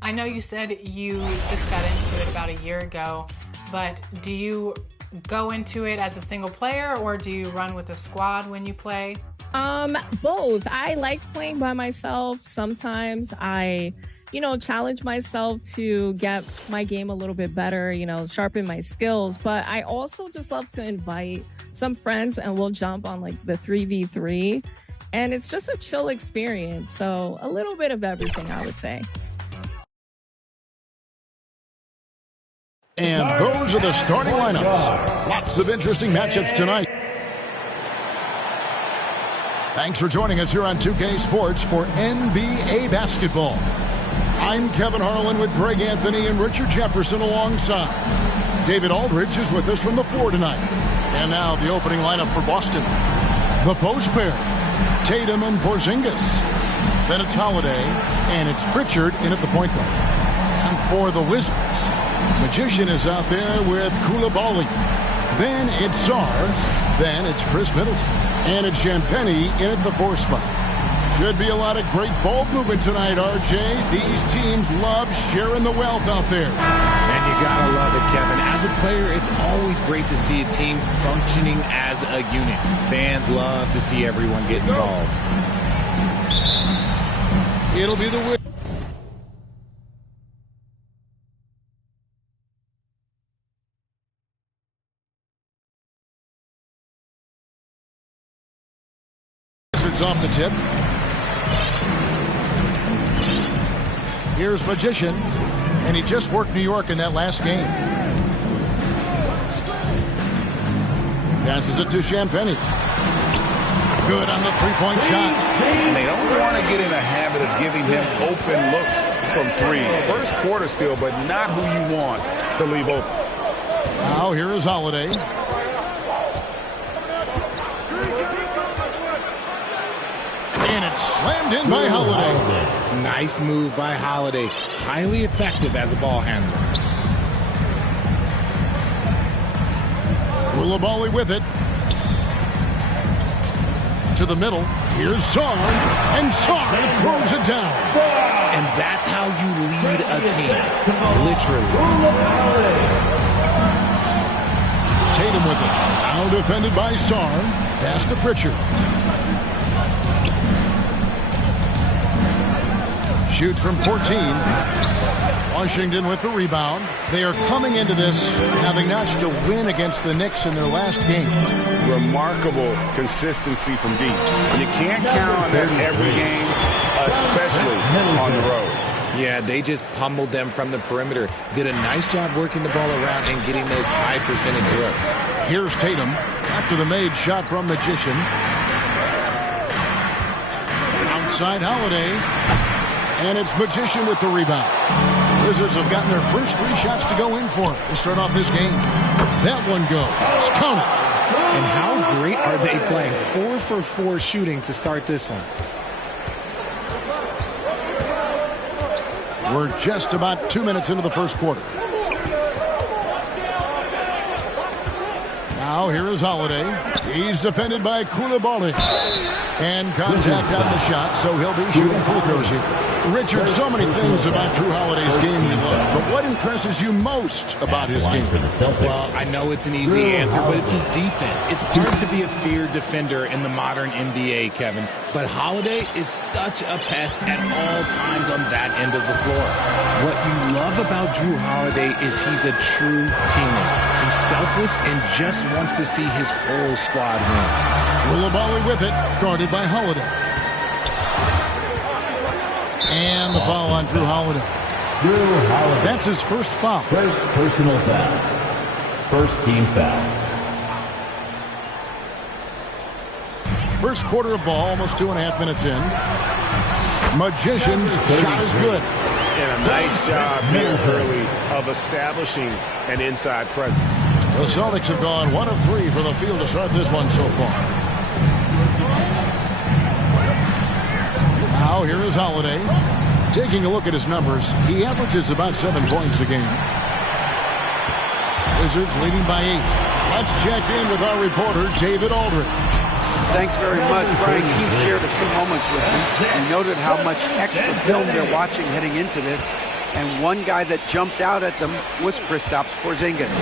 I know you said you just got into it about a year ago, but do you go into it as a single player or do you run with a squad when you play? Both. I like playing by myself. Sometimes I, challenge myself to get my game a little bit better, sharpen my skills. But I also just love to invite some friends and we'll jump on like the 3v3. And it's just a chill experience. So a little bit of everything, I would say. And those are the starting lineups. Lots of interesting matchups tonight. Thanks for joining us here on 2K Sports for NBA basketball. I'm Kevin Harlan with Greg Anthony and Richard Jefferson alongside. David Aldridge is with us from the floor tonight. And now the opening lineup for Boston. The post pair, Tatum and Porzingis. Then it's Holiday, and it's Pritchard in at the point guard. And for the Wizards, Magician is out there with Koulibaly. Then it's Sarr. Then it's Chris Middleton. And it's Champagny in at the 4 spot. Should be a lot of great ball movement tonight, RJ. These teams love sharing the wealth out there. And you gotta love it, Kevin. As a player, it's always great to see a team functioning as a unit. Fans love to see everyone get involved. It'll be the win. Wizards off the tip. Here's Magician, and he just worked New York in that last game. Passes it to Champagny. Good on the three-point shot. And they don't want to get in a habit of giving him open looks from 3. First quarter still, but not who you want to leave open. Now here is Holiday. And it's slammed in by Holiday. Nice move by Holiday. Highly effective as a ball handler. Koulibaly with it. To the middle. Here's Sarr. And Sarr throws it down. And that's how you lead a team. Literally. Tatum with it. Now defended by Sarr. Pass to Pritchard. Shoots from 14. Washington with the rebound. They are coming into this having notched a win against the Knicks in their last game. Remarkable consistency from deep. You can't count on that every game, especially on the road. Yeah, they just pummeled them from the perimeter. Did a nice job working the ball around and getting those high percentage looks. Here's Tatum after the made shot from Magician. Outside Holiday. And it's Magician with the rebound. The Wizards have gotten their first 3 shots to go in for to start off this game. That one goes. Count it. And how great are they playing? 4 for 4 shooting to start this one. We're just about 2 minutes into the first quarter. Now here is Holiday. He's defended by Koulibaly. And contact on the shot, so he'll be shooting free throws here. Richard, so many things about Drew Holiday's game you love, but what impresses you most about his game? Well, I know it's an easy answer, but it's his defense. It's hard to be a feared defender in the modern NBA, Kevin. But Holiday is such a pest at all times on that end of the floor. What you love about Drew Holiday is he's a true teammate. He's selfless and just wants to see his whole squad win. Koulibaly with it, guarded by Holiday. And the foul on Drew Holiday. That's his first foul. First personal foul. First team foul. First quarter of ball, almost 2.5 minutes in. Magician's shot is good. And a nice job here early of establishing an inside presence. The Celtics have gone 1 of 3 for the field to start this one so far. Now here is Holiday. Taking a look at his numbers, he averages about 7 points a game. Wizards leading by 8. Let's check in with our reporter, David Aldridge. Thanks very much. Brian Keith shared a few moments with me. He noted how much extra film they're watching heading into this. And one guy that jumped out at them was Kristaps Porzingis.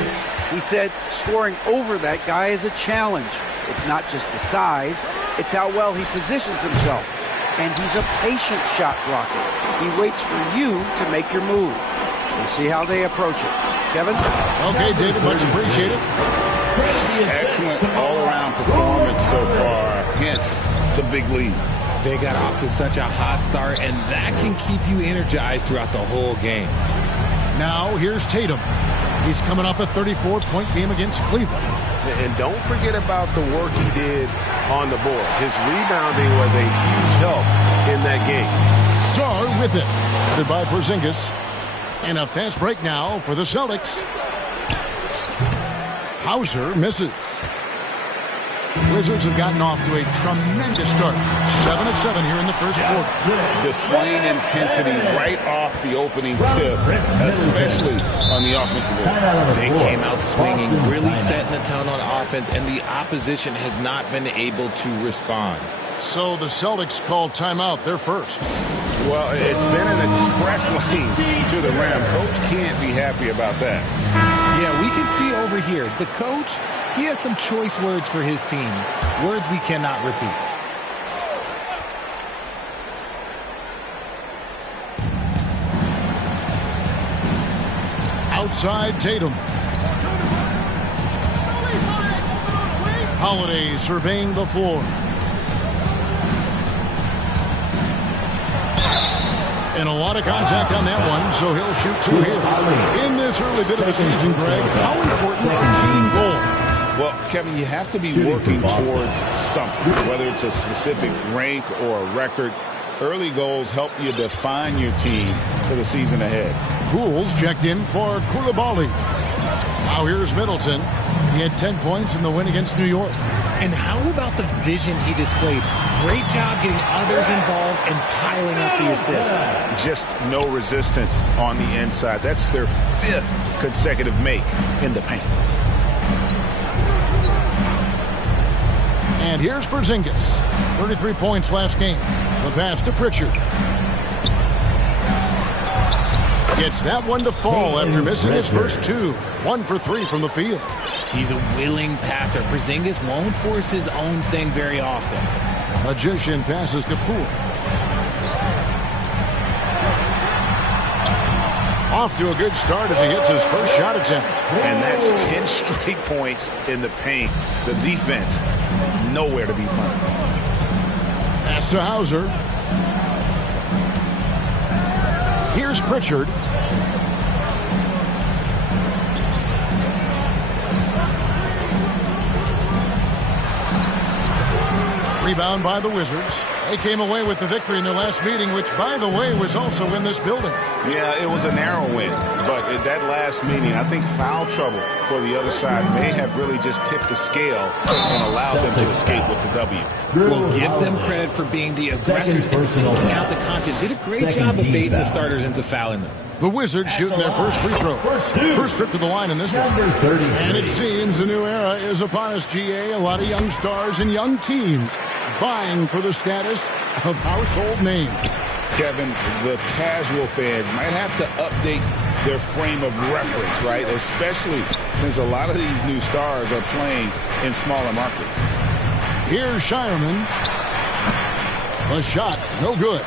He said scoring over that guy is a challenge. It's not just the size, it's how well he positions himself. And he's a patient shot blocker. He waits for you to make your move. We'll see how they approach it. Kevin? Okay, David, much appreciated. Excellent all-around performance so far, hence the big lead. They got off to such a hot start, and that can keep you energized throughout the whole game. Now, here's Tatum. He's coming off a 34-point game against Cleveland. And don't forget about the work he did on the boards. His rebounding was a huge help in that game. Sarr with it. Headed by Porzingis. And a fast break now for the Celtics. Hauser misses. Wizards have gotten off to a tremendous start. 7-7 here in the first quarter. Displaying intensity right off the opening tip, especially on the offensive end. They came out swinging, really setting the tone on offense, and the opposition has not been able to respond. So the Celtics called timeout. They're first. Well, it's been an express lane to the rim. Coach can't be happy about that. Yeah, we can see over here, the coach, he has some choice words for his team. Words we cannot repeat. Outside Tatum. Holiday surveying the floor. And a lot of contact on that one, so he'll shoot two here. In this early bit of the season, Greg, how important are team goals? Well, Kevin, you have to be working towards something, whether it's a specific rank or a record. Early goals help you define your team for the season ahead. Pools checked in for Koulibaly. Now here's Middleton. He had 10 points in the win against New York. And how about the vision he displayed? Great job getting others involved and piling up the assists. Just no resistance on the inside. That's their 5th consecutive make in the paint. And here's Porzingis. 33 points last game. The pass to Pritchard. Gets that one to fall after missing his first two. 1 for 3 from the field. He's a willing passer. Porzingis won't force his own thing very often. Magician passes to Poole. Off to a good start as he hits his first shot attempt. And that's 10 straight points in the paint. The defense, nowhere to be found. Pass to Hauser. Here's Pritchard. Rebound by the Wizards. They came away with the victory in their last meeting, which, by the way, was also in this building. Yeah, it was a narrow win, but at that last meeting, I think foul trouble for the other side may have really just tipped the scale and allowed them to escape with the W. We'll give them credit for being the aggressors and seeking out the content. Did a great job of baiting the starters into fouling them. The Wizards shooting their first free throw. First trip to the line in this one. And it seems a new era is upon us, GA. A lot of young stars and young teams vying for the status of household name. Kevin, the casual fans might have to update their frame of reference, right? Especially since a lot of these new stars are playing in smaller markets. Here's Shireman. The shot, no good.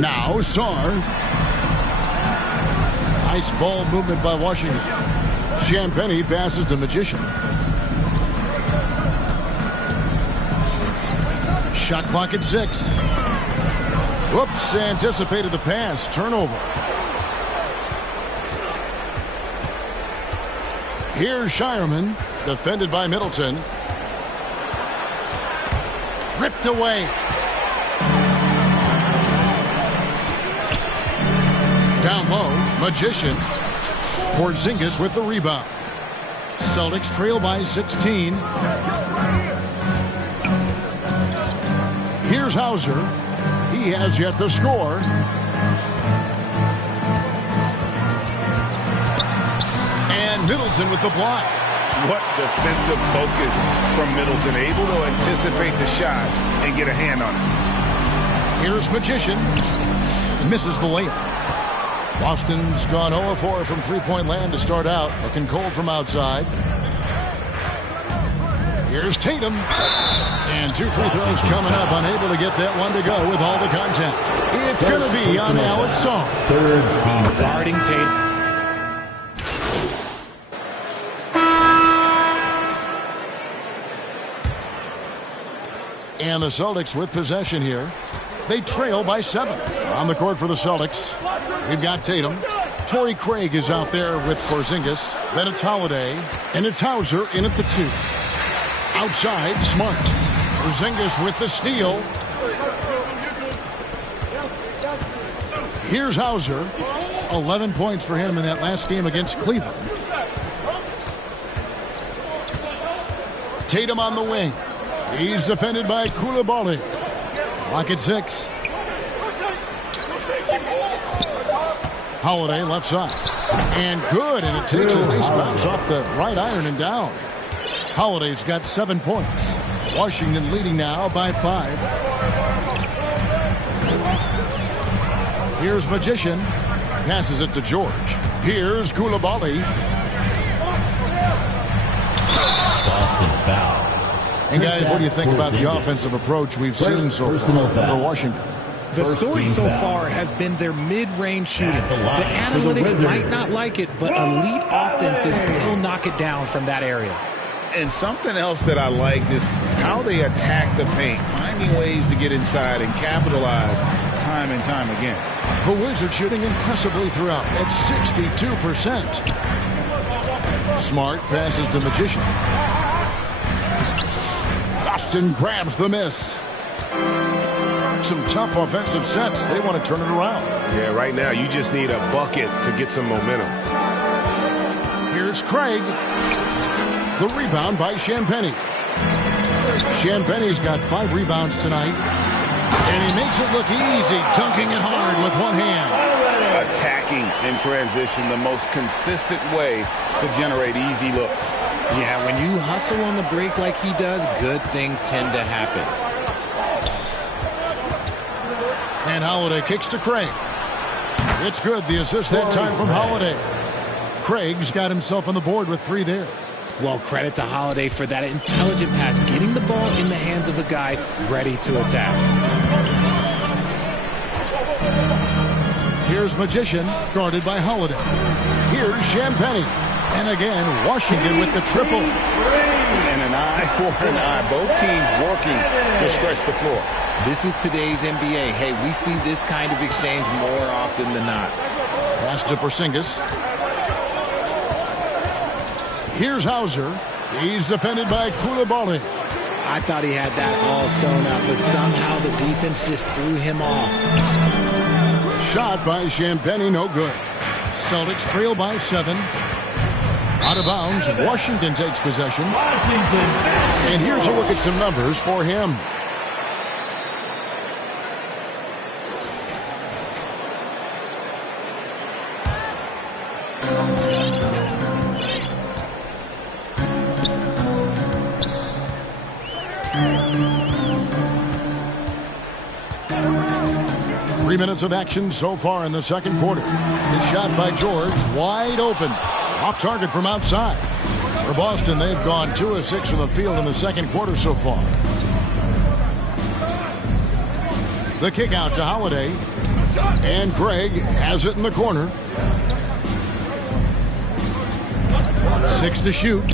Now Sarr. Nice ball movement by Washington. Champagny passes to Magician. Shot clock at 6. Whoops, anticipated the pass. Turnover. Here's Shireman, defended by Middleton. Ripped away. Down low, Magician. Porzingis with the rebound. Celtics trail by 16. Here's Hauser. He has yet to score. And Middleton with the block. What defensive focus from Middleton, able to anticipate the shot and get a hand on it. Here's Magician. Misses the layup. Boston's gone 0-4 from three-point land to start out. Looking cold from outside. Here's Tatum. And 2 free throws coming up. Unable to get that one to go with all the contact. It's going to be on Alex Song. Third team Guarding Tatum. And the Celtics with possession here. They trail by 7. On the court for the Celtics, we've got Tatum. Torrey Craig is out there with Porzingis. Then it's Holiday. And it's Hauser in at the 2. Outside, Smart. Porzingis with the steal. Here's Hauser. 11 points for him in that last game against Cleveland. Tatum on the wing. He's defended by Coulibaly. Clock at 6. Holiday left side. And good, and it takes a nice bounce off the right iron and down. Holiday's got 7 points. Washington leading now by 5. Here's Magician. Passes it to George. Here's Coulibaly. Boston foul. And guys, what do you think about the offensive approach we've seen so far for Washington? The story so far has been their mid-range shooting. The analytics might not like it, but elite offenses still knock it down from that area. And something else that I liked is how they attack the paint, finding ways to get inside and capitalize time and time again. The Wizards shooting impressively throughout at 62%. Smart passes to Magician. Boston grabs the miss. Some tough offensive sets. They want to turn it around. Yeah, right now you just need a bucket to get some momentum. Here's Craig. The rebound by Champagnie. Champagnie's got 5 rebounds tonight. And he makes it look easy, dunking it hard with one hand. Attacking in transition, the most consistent way to generate easy looks. Yeah, when you hustle on the break like he does, good things tend to happen. And Holiday kicks to Craig. It's good. The assist that time from Holiday. Craig's got himself on the board with 3 there. Well, credit to Holiday for that intelligent pass, getting the ball in the hands of a guy ready to attack. Here's Magician, guarded by Holiday. Here's Champagnie. And again, Washington with the triple. And an eye for an eye. Both teams working to stretch the floor. This is today's NBA. Hey, we see this kind of exchange more often than not. Pass to Porzingis. Here's Hauser. He's defended by Coulibaly. I thought he had that all sewn up, but somehow the defense just threw him off. Shot by Champagnie, no good. Celtics trail by 7. Out of bounds, Washington takes possession. And here's a look at some numbers for him. Three minutes of action so far in the second quarter. The shot by George, wide open. Off target from outside. For Boston, they've gone 2 of 6 from the field in the second quarter so far. The kick out to Holiday. And Craig has it in the corner. 6 to shoot.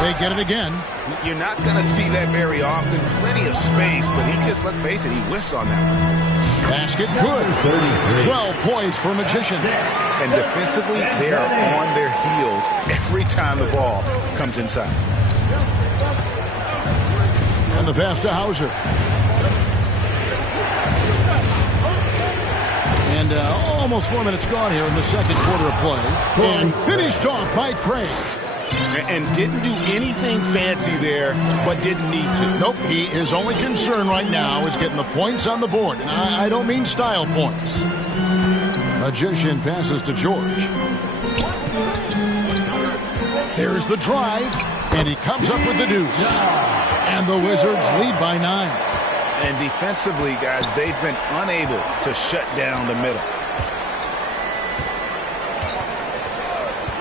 They get it again. You're not going to see that very often. Plenty of space, but he just, let's face it, he whiffs on that one. Basket good. 12 points for Magician. And defensively, they are on their heels every time the ball comes inside. And the pass to Hauser. And almost 4 minutes gone here in the second quarter of play. And finished off by Craig. And didn't do anything fancy there, but didn't need to. Nope, his only concern right now is getting the points on the board. And I don't mean style points. Magician passes to George. There's the drive, and he comes up with the deuce. And the Wizards lead by 9. And defensively, guys, they've been unable to shut down the middle.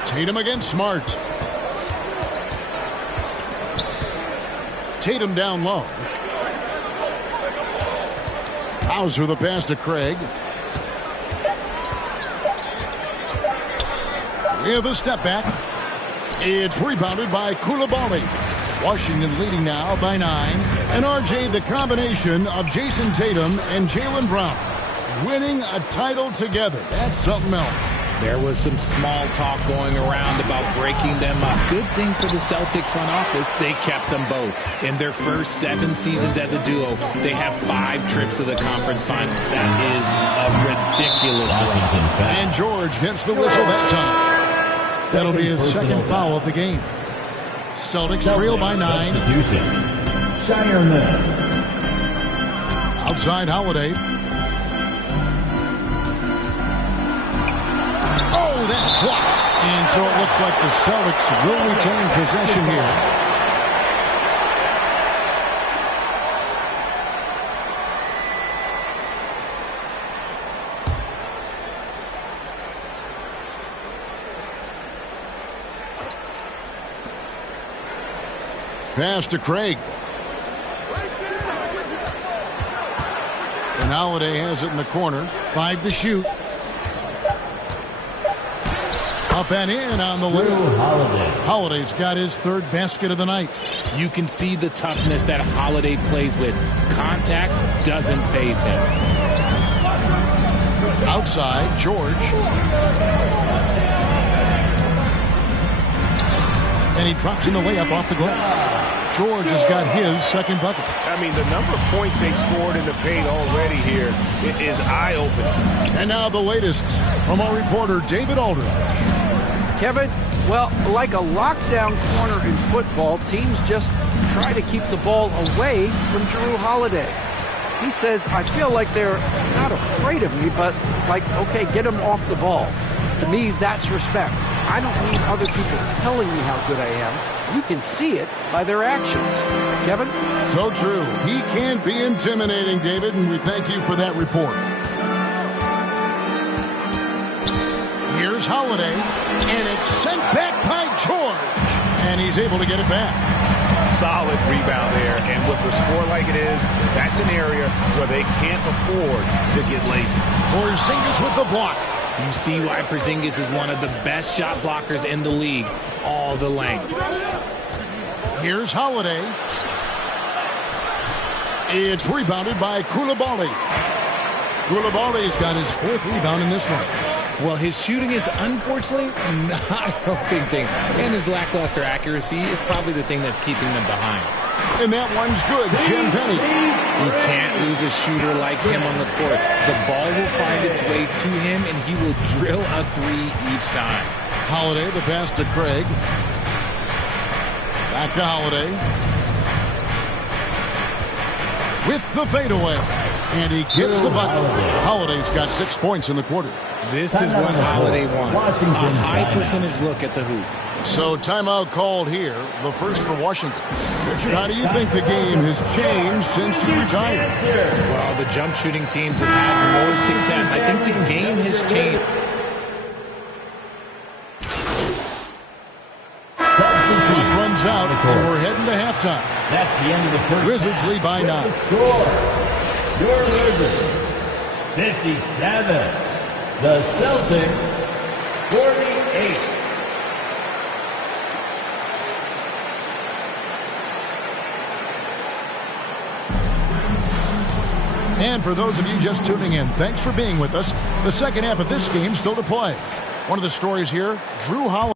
Tatum against Smart. Tatum down low. Hauser the pass to Craig. With a step back. It's rebounded by Coulibaly. Washington leading now by 9. And RJ, the combination of Jason Tatum and Jaylen Brown winning a title together. That's something else. There was some small talk going around about breaking them up. Good thing for the Celtic front office, they kept them both. In their first 7 seasons as a duo, they have 5 trips to the conference final. That is a ridiculous run. And George gets the whistle that time. That'll be his second foul of the game. Celtics trail by 9. Outside Holiday. Oh, that's blocked. And so it looks like the Celtics will retain possession here. Pass to Craig. And Holiday has it in the corner. 5 to shoot. Up and in on the way. Holiday's got his 3rd basket of the night. You can see the toughness that Holiday plays with. Contact doesn't faze him. Outside, George. And he drops in the layup off the glass. George has got his second bucket. I mean, the number of points they've scored in the paint already here is eye-opening. And now the latest from our reporter, David Aldridge. Kevin, well, like a lockdown corner in football, teams just try to keep the ball away from Jrue Holiday. He says, I feel like they're not afraid of me, but like, okay, get him off the ball. To me, that's respect. I don't need other people telling me how good I am. You can see it by their actions. Kevin? So true. He can't be intimidating, David, and we thank you for that report. Here's Holiday, and it's sent back by George. And he's able to get it back. Solid rebound there, and with the score like it is, that's an area where they can't afford to get lazy. Porzingis with the block. You see why Porzingis is one of the best shot blockers in the league, all the length. Here's Holiday. It's rebounded by Coulibaly. Coulibaly's got his 4th rebound in this one. Well, his shooting is unfortunately not helping things, and his lackluster accuracy is probably the thing that's keeping them behind. And that one's good, Champagne. You can't lose a shooter like him on the court. The ball will find its way to him, and he will drill a 3 each time. Holiday, the pass to Craig. Back to Holiday. With the fadeaway. And he gets the bucket. Holiday's got 6 points in the quarter. This is what Holiday wants. A high percentage look at the hoop. So timeout called here, the first for Washington. Richard, how do you think the game has changed since you retired? Well, the jump shooting teams have had more success. I think the game has changed. Clock runs out, and we're heading to halftime. That's the end of the first. Wizards lead by 9. The score, your Wizards, 57. The Celtics, 48. And for those of you just tuning in, thanks for being with us. The second half of this game still to play. One of the stories here, Jrue Holiday.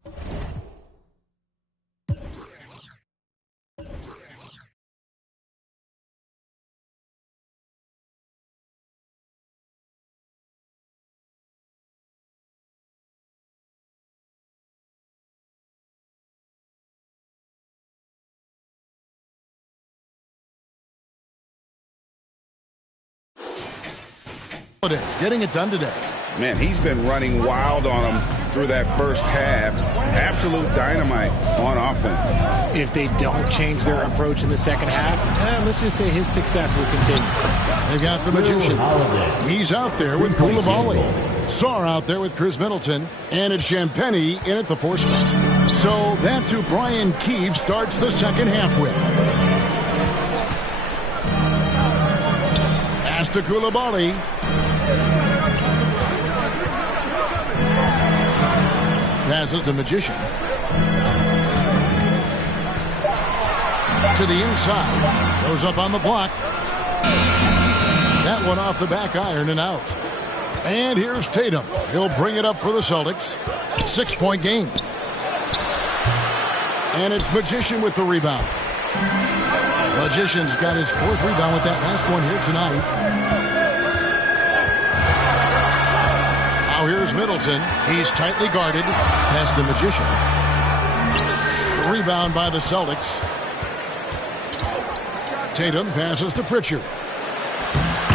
Getting it done today. Man, he's been running wild on him through that first half. Absolute dynamite on offense. If they don't change their approach in the second half, let's just say his success will continue. They've got the magician. He's out there with Koulibaly. Sarr out there with Chris Middleton. And it's Champagny in at the force man. So that's who Brian Keefe starts the second half with. Pass to Koulibaly. Passes to Magician. To the inside. Goes up on the block. That one off the back iron and out. And here's Tatum. He'll bring it up for the Celtics. 6-point game. And it's Magician with the rebound. Magician's got his 4th rebound with that last one here tonight. Now here's Middleton. He's tightly guarded. Pass to Magician. The rebound by the Celtics. Tatum passes to Pritchard.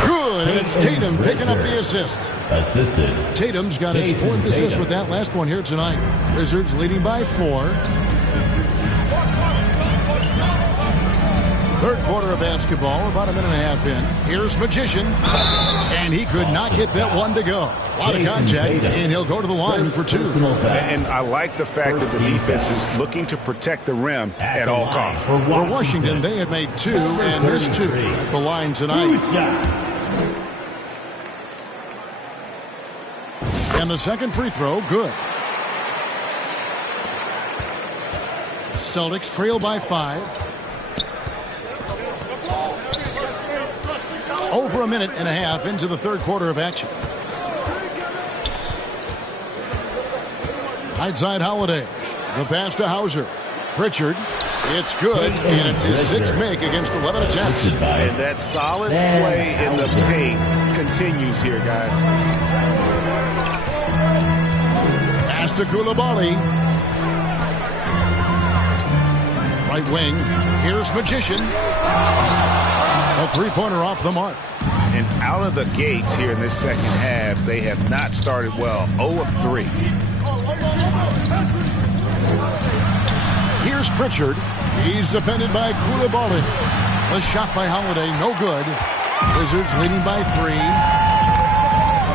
Good, and it's Tatum picking up the assist. Assisted. Tatum's got his 4th assist with that last one here tonight. Wizards leading by 4. Third quarter of basketball, about a minute and a half in. Here's Magician, and he could not get that one to go. A lot of contact, and he'll go to the line for 2. And I like the fact that the defense is looking to protect the rim at all costs. For Washington, they have made 2 and missed 2 at the line tonight. And the second free throw, good. Celtics trail by 5. Over a minute and a half into the third quarter of action. Right side Holiday. The pass to Hauser. Pritchard. It's good, and it's his 6th make against 11 attempts. And that solid play in the paint continues here, guys. Pass to Koulibaly. Right wing. Here's Magician. A 3-pointer off the mark. And out of the gates here in this second half, they have not started well. 0 of 3. Here's Pritchard. He's defended by Koulibaly. A shot by Holiday, no good. Wizards leading by 3.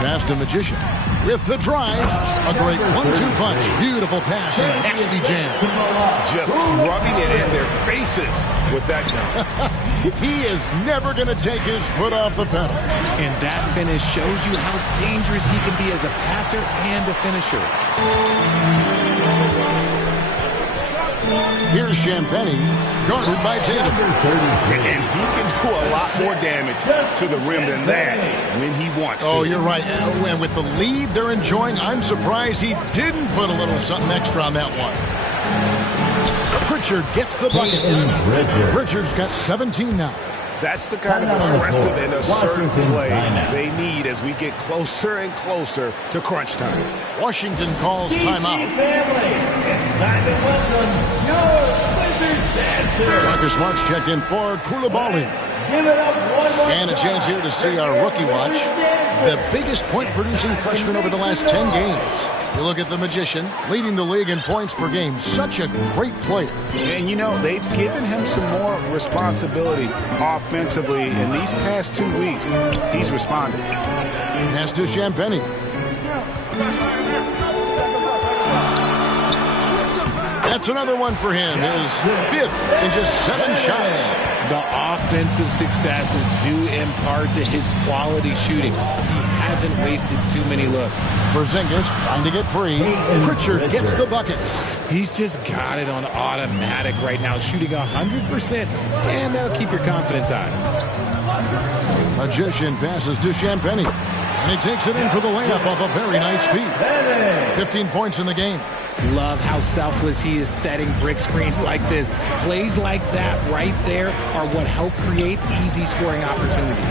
Pass to Magician. With the drive, a great 1-2 punch. Beautiful pass and nasty jam. Just rubbing it in their faces with that. He is never going to take his foot off the pedal. And that finish shows you how dangerous he can be as a passer and a finisher. Here's Champagny, guarded by Tatum. And he can do a lot more damage to the rim than that when he wants to. Oh, you're right. And with the lead they're enjoying, I'm surprised he didn't put a little something extra on that one. Pritchard gets the bucket. Pritchard's got 17 now. That's the kind of aggressive and assertive play they need as we get closer and closer to crunch time. Washington calls timeout. Marcus Smart's checked in for Koulibaly. And a chance here to see our rookie watch. The biggest point-producing freshman over the last 10 games. You look at the Magician, leading the league in points per game. Such a great player. And, you know, they've given him some more responsibility offensively. In these past 2 weeks, he's responded. Pass to Champagny. That's another one for him. His 5th in just 7 shots. The offensive success is due in part to his quality shooting. He hasn't wasted too many looks. Porzingis trying to get free. Pritchard gets the bucket. He's just got it on automatic right now, shooting 100%, and that'll keep your confidence high. Magician passes to Champagny. And he takes it in for the layup off a very nice feed. 15 points in the game. Love how selfless he is setting brick screens like this. Plays like that right there are what help create easy scoring opportunities.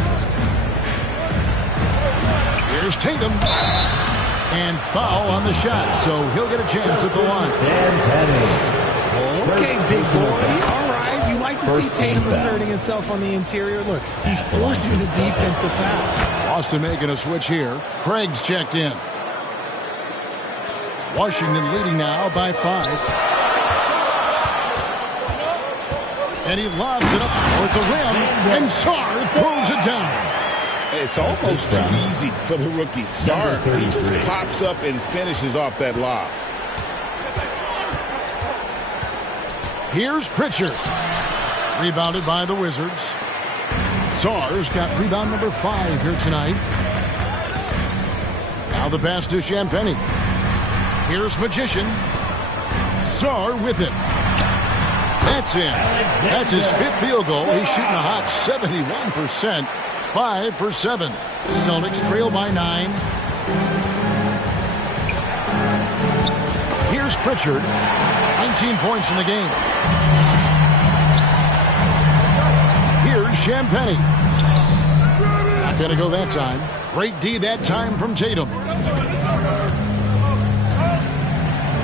Here's Tatum. And foul on the shot, so he'll get a chance at the line. Okay, big boy. All right, you like like to see Tatum asserting himself on the interior. Look, he's forcing the defense to foul. Boston making a switch here. Craig's checked in. Washington leading now by 5. And he lobs it up toward the rim, and Sarr throws it down. It's almost too easy for the rookie. Sarr, he just pops up and finishes off that lob. Here's Pritchard. Rebounded by the Wizards. Sarr's got rebound number 5 here tonight. Now the pass to Champagny. Here's Magician. Sarr with it. That's in. That's his 5th field goal. He's shooting a hot 71%. 5 for 7. Celtics trail by 9. Here's Pritchard. 19 points in the game. Here's Champagny. Not going to go that time. Great D that time from Tatum.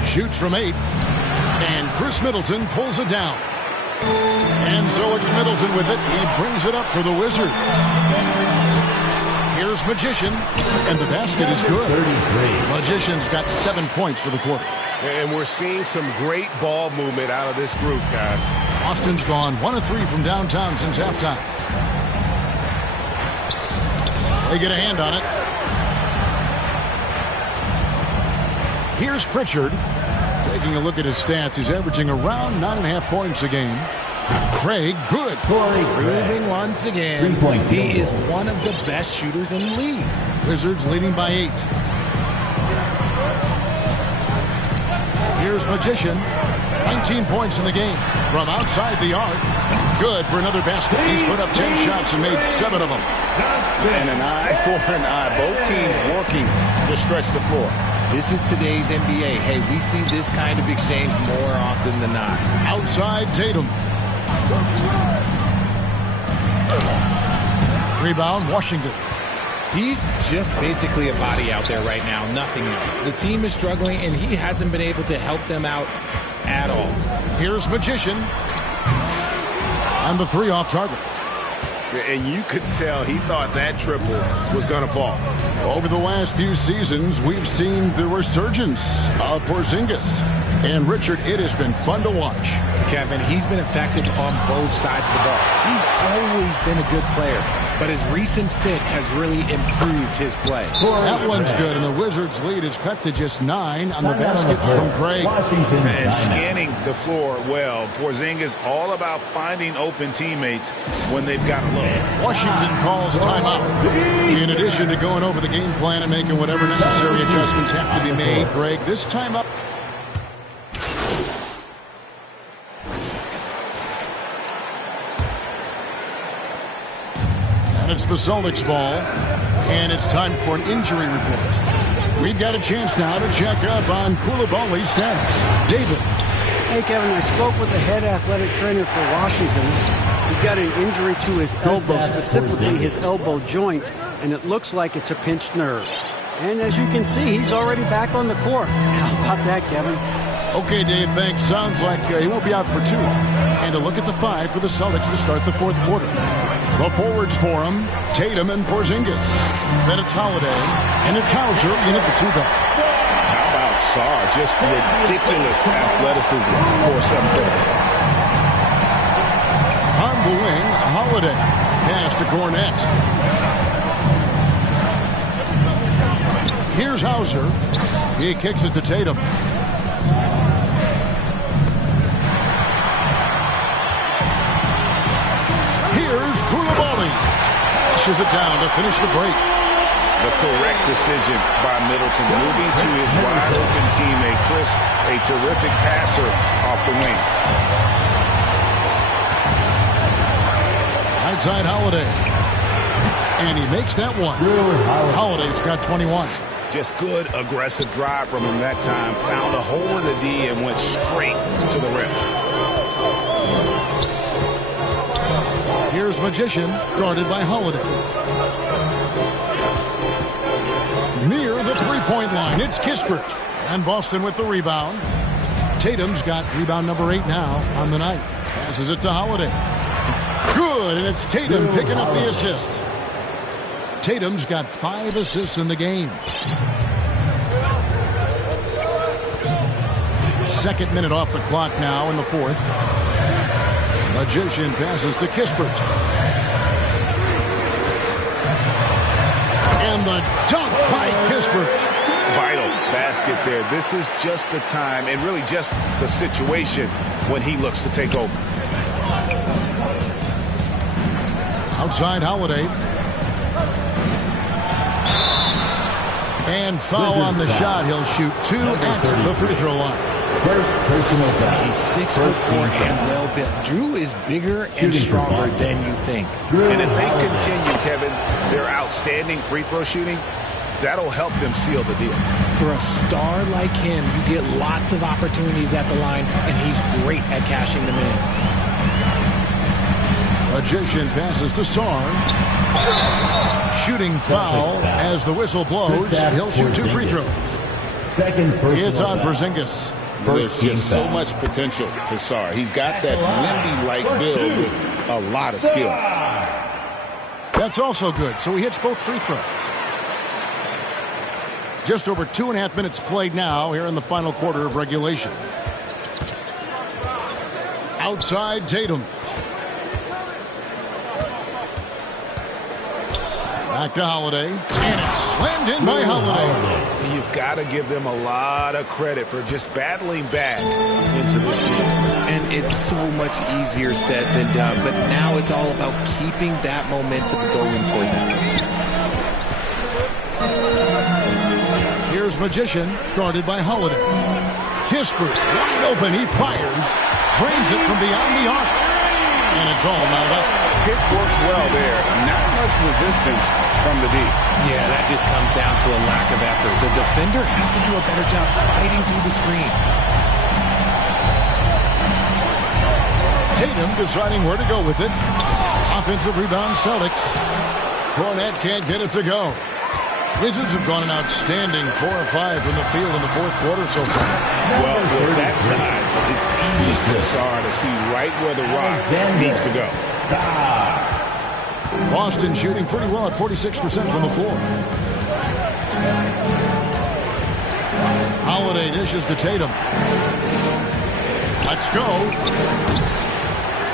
Shoots from 8. And Chris Middleton pulls it down. And so it's Middleton with it. He brings it up for the Wizards. Here's Magician. And the basket is good. 33. Magician's got 7 points for the quarter. And we're seeing some great ball movement out of this group, guys. Austin's gone 1 of 3 from downtown since halftime. They get a hand on it. Here's Pritchard. Taking a look at his stats, he's averaging around 9.5 points a game. Craig, good. Proving once again, he is one of the best shooters in the league. Wizards leading by 8. Here's Magician. 19 points in the game. From outside the arc. Good for another basket. He's put up 10 shots and made 7 of them. And an eye for an eye. Both teams working to stretch the floor. This is today's NBA. Hey, we see this kind of exchange more often than not. Outside Tatum. Rebound, Washington. He's just basically a body out there right now, nothing else. The team is struggling, and he hasn't been able to help them out at all. Here's Magician. On the 3 off target. And you could tell he thought that triple was going to fall. Over the last few seasons, we've seen the resurgence of Porzingis. And, Richard, it has been fun to watch. Kevin, he's been effective on both sides of the ball. He's always been a good player, but his recent fit has really improved his play. That one's good, and the Wizards' lead is cut to just 9 on the basket from Craig. And scanning the floor well. Porzingis all about finding open teammates when they've got a look. Washington calls timeout. In addition to going over the game plan and making whatever necessary adjustments have to be made, Greg, this timeout. And it's the Celtics ball, and it's time for an injury report. We've got a chance now to check up on Koulibaly's status. David. Hey, Kevin, I spoke with the head athletic trainer for Washington. He's got an injury to his elbow, specifically his elbow joint, and it looks like it's a pinched nerve. And as you can see, he's already back on the court. How about that, Kevin? Okay, Dave, thanks. Sounds like he won't be out for too long. And a look at the 5 for the Celtics to start the 4th quarter. The forwards for him, Tatum and Porzingis. Then it's Holiday, and it's Hauser in at the 2 guard. How about Sarr? Just ridiculous athleticism for 7-footer. On the wing, Holiday. Pass to Cornette. Here's Hauser. He kicks it to Tatum. Here's Koulibaly. Flushes it down to finish the break. The correct decision by Middleton, moving to his wide-open teammate, Chris, a terrific passer off the wing. Right side Holiday. And he makes that one. Holiday's got 21. Just good, aggressive drive from him that time. Found a hole in the D and went straight to the rim. Here's Magician, guarded by Holiday. Near the three-point line, it's Kispert. And Boston with the rebound. Tatum's got rebound number 8 now on the night. Passes it to Holiday. Good, and it's Tatum picking up the assist. Tatum's got 5 assists in the game. Second minute off the clock now in the fourth. Magician passes to Kispert. And the dunk by Kispert. Vital basket there. This is just the time and really just the situation when he looks to take over. Outside Holiday. And foul on the shot. He'll shoot 2 at the free throw line. First personal foul. He's 6'4" and well built. Drew is bigger and stronger than you think. And if they continue, Kevin, their outstanding free throw shooting, that'll help them seal the deal. For a star like him, you get lots of opportunities at the line, and he's great at cashing them in. Magician passes to Sarr. Shooting foul as the whistle blows. He'll shoot 2 free throws. Second personal It's on foul. Porzingis. There's just so much potential for Sarr. He's got that Wemby-like build with a lot of skill. That's also good, so he hits both free throws. Just over 2.5 minutes played now here in the final quarter of regulation. Outside Tatum. Back to Holiday. And it's slammed in by Holiday. You've got to give them a lot of credit for just battling back into this game. And it's so much easier said than done, but now it's all about keeping that momentum going for them. Here's Magician, guarded by Holiday. Kispert, wide open, he fires. Drains it from beyond the arc. And it's all knotted up. Pick works well there. Not much resistance from the D. Yeah, that just comes down to a lack of effort. The defender has to do a better job fighting through the screen. Tatum deciding where to go with it. Offensive rebound, Celtics. Fournette can't get it to go. Wizards have gone an outstanding 4 of 5 from the field in the fourth quarter so far. Well, with that size, it's easy for Sarr to see right where the rock needs to go. Boston shooting pretty well at 46% from the floor. Holiday dishes to Tatum. Let's go.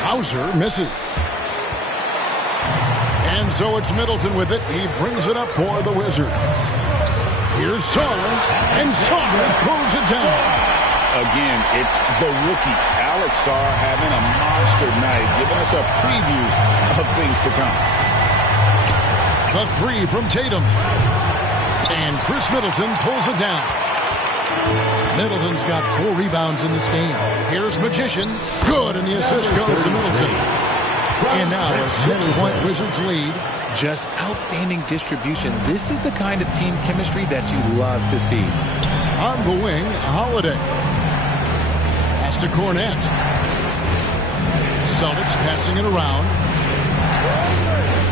Hauser misses. And so it's Middleton with it. He brings it up for the Wizards. Here's Sarr, and Sarr throws it down. Again, it's the rookie, Alex Sarr, having a monster night, giving us a preview of things to come. The 3 from Tatum. And Chris Middleton pulls it down. Middleton's got 4 rebounds in this game. Here's Magician. Good, and the assist goes to Middleton. And now a 6-point Wizards lead. Just outstanding distribution. This is the kind of team chemistry that you love to see. On the wing, Holiday. Pass to Cornette. Celtics passing it around.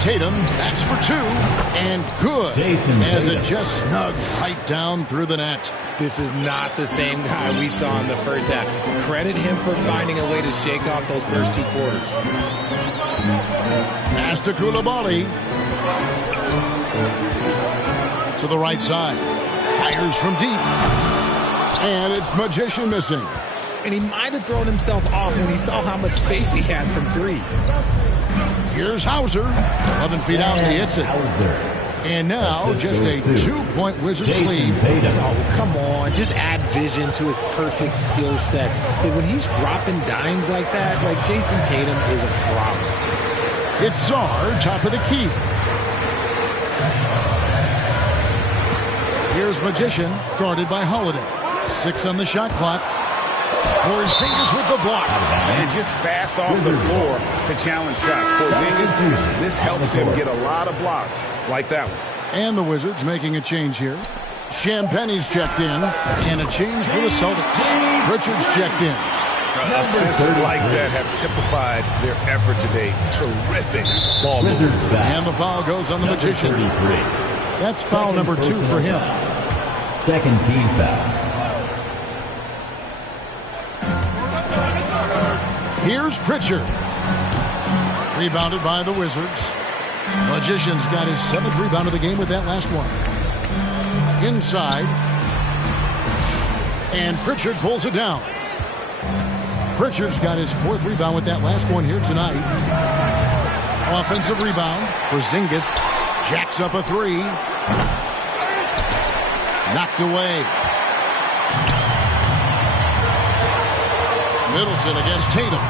Tatum, that's for 2. And good, as it just snugs right down through the net. This is not the same guy we saw in the first half. Credit him for finding a way to shake off those first 2 quarters. Pass to Koulibaly. To the right side. Fires from deep. And it's Magician missing. And he might have thrown himself off when he saw how much space he had from 3. Here's Hauser. 11 feet out, and he hits it. And now, just a 2-point Wizards lead. Oh, come on. Just add vision to his perfect skill set. But when he's dropping dimes like that, like Jason Tatum is a problem. It's Sarr, top of the key. Here's Magician, guarded by Holiday. 6 on the shot clock. Porzingis with the block. And just fast off the floor to challenge shots. Porzingis, this helps him get a lot of blocks like that one. And the Wizards making a change here. Champagne's checked in, and a change for the Celtics. Richards checked in. Assists like that have typified their effort today. Terrific ball movement. And the foul goes on the Magician. That's foul number 2 for him. Second team foul. Here's Pritchard. Rebounded by the Wizards. Magician's got his 7th rebound of the game with that last one. Inside. And Pritchard pulls it down. Pritchard's got his 4th rebound with that last one here tonight. Offensive rebound for Porzingis. Jacks up a 3. Knocked away. Middleton against Tatum.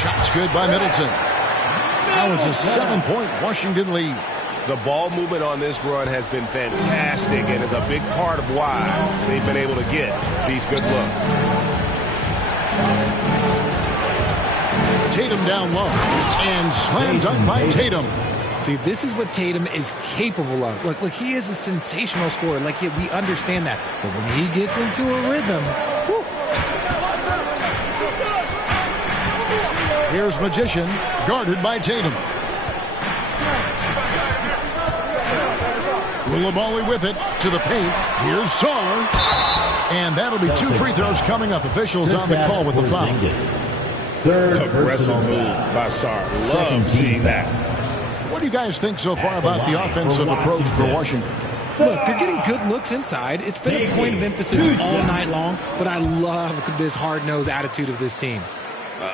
Shots good by Middleton. Now it's a 7-point Washington lead. The ball movement on this run has been fantastic and is a big part of why they've been able to get these good looks. Tatum down low. And slam dunk by Tatum. See, this is what Tatum is capable of. Look, he is a sensational scorer. Like, we understand that. But when he gets into a rhythm, whew. Here's Magician, guarded by Tatum. Koulibaly with it to the paint. Here's Saul. And that'll be 2 free throws coming up. Officials on the call with the foul. Aggressive move by Sarr. Love seeing that. What do you guys think so far about the offensive approach for Washington? Look, they're getting good looks inside. It's been a point of emphasis all night long, but I love this hard-nosed attitude of this team.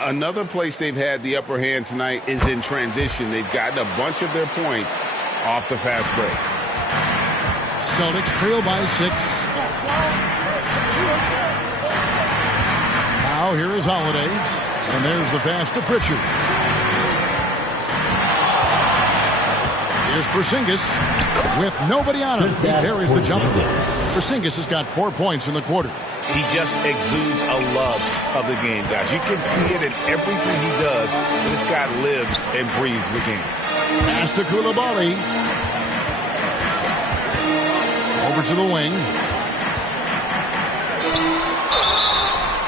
Another place they've had the upper hand tonight is in transition. They've gotten a bunch of their points off the fast break. Celtics trail by 6. Now here is Holiday. And there's the pass to Pritchard. Here's Porzingis with nobody on him. He buries the jumper. Porzingis has got 4 points in the quarter. He just exudes a love of the game, guys. You can see it in everything he does. This guy lives and breathes the game. Pass to Koulibaly. Over to the wing.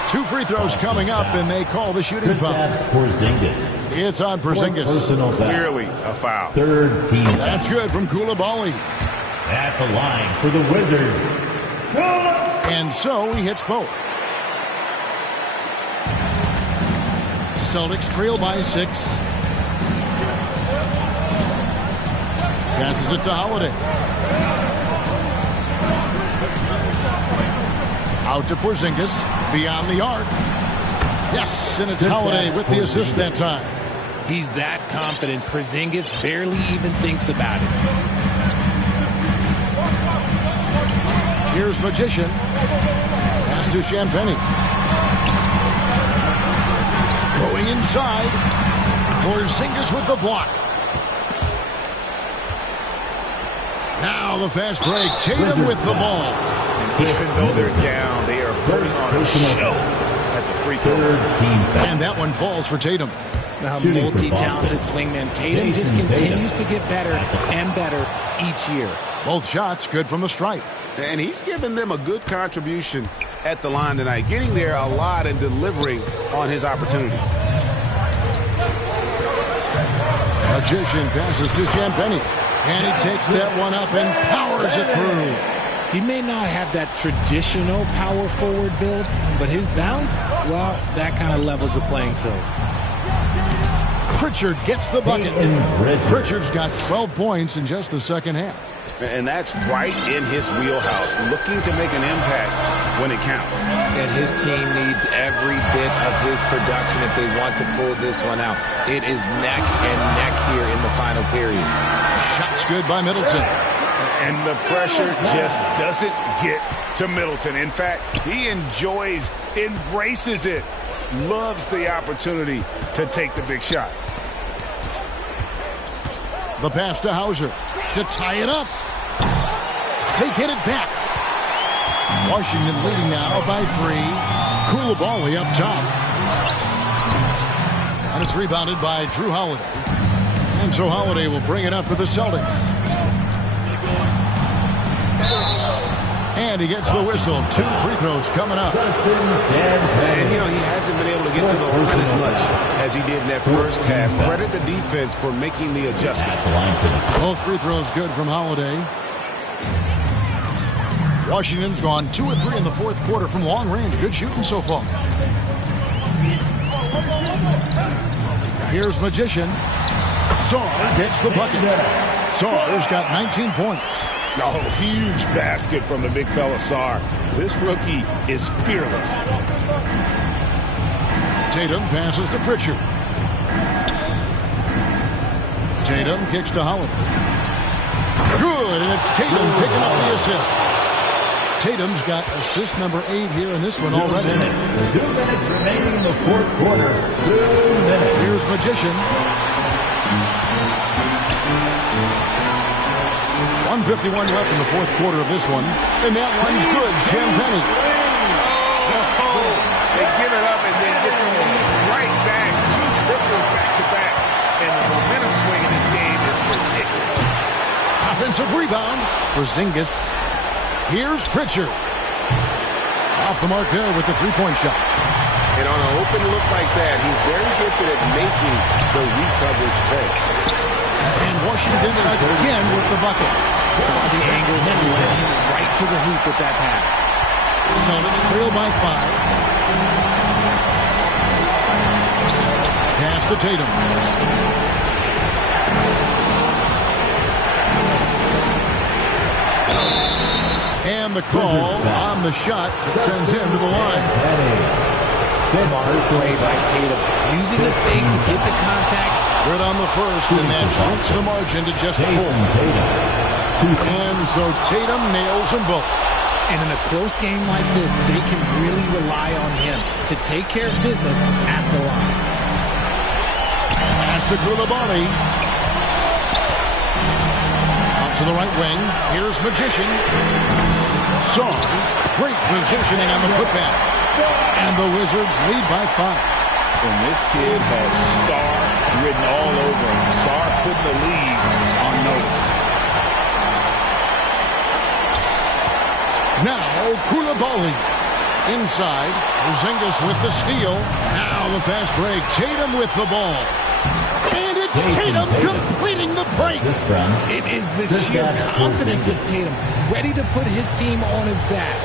2 free throws coming up, and they call the shooting foul. It's on Porzingis. Clearly a foul. 3rd team. That's good from Koulibaly. At the line for the Wizards. And so he hits both. Celtics trail by 6. Passes it to Holiday. Out to Porzingis. Beyond the arc. Yes, and it's Holiday with the assist that time. He's that confident. Porzingis barely even thinks about it. Here's Magician. Pass to Champagny. Going inside. Porzingis with the block. Now the fast break. Tatum with the ball. Even though they're down, they are putting on a show at the free throw. And that one falls for Tatum. Now, multi-talented swingman Tatum just continues to get better and better each year. Both shots good from the stripe. And he's given them a good contribution at the line tonight, getting there a lot and delivering on his opportunities. Magician passes to Champagny. And he takes that one up and powers it through. He may not have that traditional power forward build, but his bounce, well, that kind of levels the playing field. Pritchard gets the bucket. Pritchard's got 12 points in just the second half. And that's right in his wheelhouse, looking to make an impact when it counts. And his team needs every bit of his production if they want to pull this one out. It is neck and neck here in the final period. Shots good by Middleton. And the pressure just doesn't get to Middleton. In fact, he enjoys, embraces it, loves the opportunity to take the big shot. The pass to Hauser to tie it up. They get it back. Washington leading now by 3. Koulibaly up top. And it's rebounded by Drew Holiday. And so Holiday will bring it up for the Celtics. And he gets the whistle. 2 free throws coming up. And, you know, he hasn't been able to get to the line as much as he did in that first half. Credit the defense for making the adjustment. Both free throws good from Holiday. Washington's gone 2 of 3 in the fourth quarter from long range. Good shooting so far. Here's Magician. Saar gets the bucket. Saar's got 19 points. Oh, huge basket from the big fella Saar. This rookie is fearless. Tatum passes to Pritchard. Tatum kicks to Holiday. Good, and it's Tatum picking up the assist. Tatum's got assist number 8 here in this one already. 2 minutes remaining in the fourth quarter. 2 minutes. Here's Magician. 1:51 left in the fourth quarter of this one. And that one's good. Champagny. Oh, they give it up and then get the lead right back. 2 triples back to back. And the momentum swing in this game is ridiculous. Offensive rebound for Zingis. Here's Pritchard. Off the mark there with the three-point shot. And on an open look like that, he's very gifted at making the weak coverage pay. And Washington again with the bucket. Saw the angles and led him right to the hoop with that pass. Celtics trail by 5. Pass to Tatum. And the call on the shot that sends him to the line. Smart play by Tatum. Using the fake to get the contact. Good on the first, and that shrinks the margin to just 4. And so Tatum nails them both. And in a close game like this, they can really rely on him to take care of business at the line. Pass to Koulibaly. Out to the right wing. Here's Magician. Saar. Great positioning on the putback. And the Wizards lead by 5. And this kid has star written all over him. Saar putting the league on notice. Now Koulibaly inside. Porzingis with the steal. Now the fast break. Tatum with the ball. And it's Tatum completing the break. It is the sheer confidence of Tatum, ready to put his team on his back.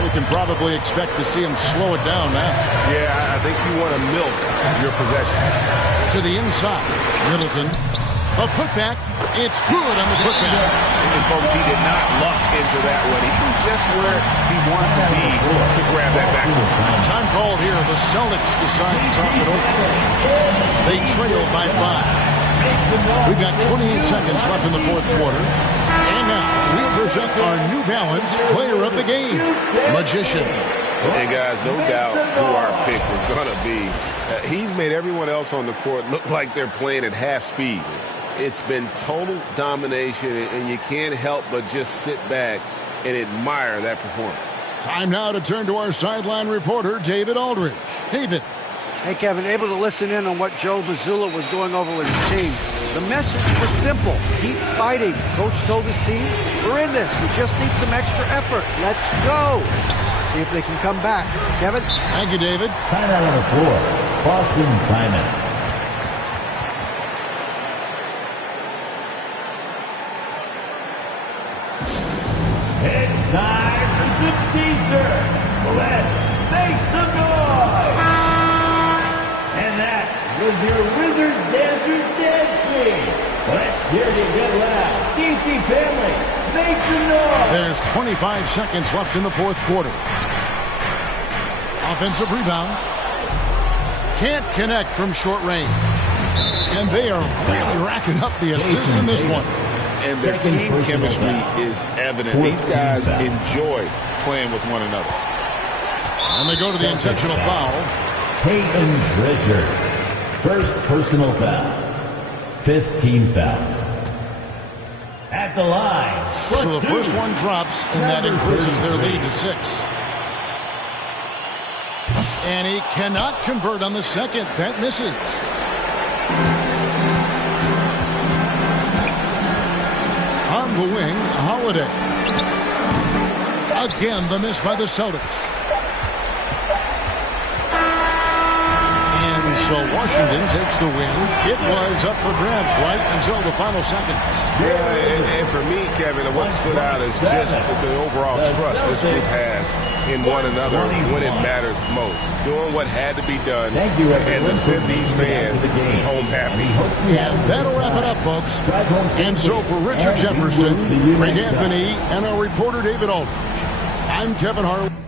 We can probably expect to see him slow it down now. Yeah, I think you want to milk your possession. To the inside. Middleton. A putback. It's good on the putback. And folks, he did not luck into that one. He knew just where he wanted to be to grab that backboard. Time called here. The Celtics decide to talk it over. They trail by 5. We've got 28 seconds left in the fourth quarter. And now we present our New Balance player of the game, Magician. Hey, guys, no doubt who our pick was going to be. He's made everyone else on the court look like they're playing at half speed. It's been total domination, and you can't help but just sit back and admire that performance. Time now to turn to our sideline reporter, David Aldridge. David. Hey, Kevin, able to listen in on what Joe Mazzulla was going over with his team. The message was simple. Keep fighting. Coach told his team, we're in this. We just need some extra effort. Let's go. See if they can come back. Kevin? Thank you, David. Timeout number 4. Boston timeout. It's time for some t-shirts. Let's make some noise. And that was your Wizards Dancers dancing. Let's hear you get loud. DC family, make some noise. There's 25 seconds left in the fourth quarter. Offensive rebound. Can't connect from short range. And they are really racking up the assists in this one. And their team chemistry is evident. These guys enjoy playing with one another. And they go to the intentional foul. Peyton Pritchard. First personal foul. 5th team foul. At the line. So the first one drops, and that increases their lead to 6. And he cannot convert on the second. That misses. On the wing, Holiday. Again, the miss by the Celtics. And So Washington takes the win. It was up for grabs right until the final seconds. Yeah, and for me, Kevin, what stood out is just the overall trust this group has in one another when it matters most. Doing what had to be done and to send these fans home happy. And that'll wrap it up, folks. And so for Richard Jefferson, Greg Anthony, and our reporter David Aldridge, I'm Kevin Harlan.